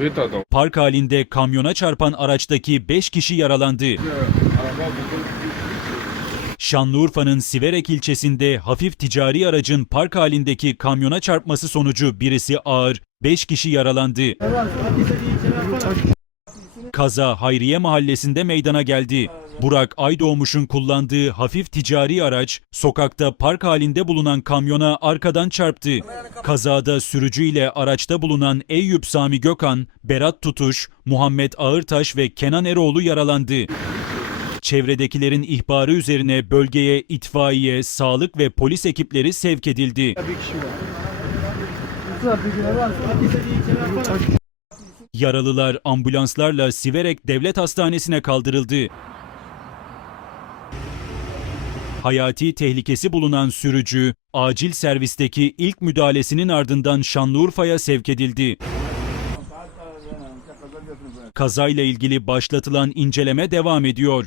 Adam. Park halinde kamyona çarpan araçtaki 5 kişi yaralandı. Şanlıurfa'nın Siverek ilçesinde hafif ticari aracın park halindeki kamyona çarpması sonucu birisi ağır, 5 kişi yaralandı. Kaza Hayriye Mahallesi'nde meydana geldi. Burak Aydoğmuş'un kullandığı hafif ticari araç sokakta park halinde bulunan kamyona arkadan çarptı. Kazada sürücü ile araçta bulunan Eyüp Sami Gökhan, Berat Tutuş, Muhammed Ağırtaş ve Kenan Eroğlu yaralandı. Çevredekilerin ihbarı üzerine bölgeye itfaiye, sağlık ve polis ekipleri sevk edildi. Yaralılar ambulanslarla Siverek Devlet Hastanesi'ne kaldırıldı. Hayati tehlikesi bulunan sürücü, acil servisteki ilk müdahalesinin ardından Şanlıurfa'ya sevk edildi. Kazayla ilgili başlatılan inceleme devam ediyor.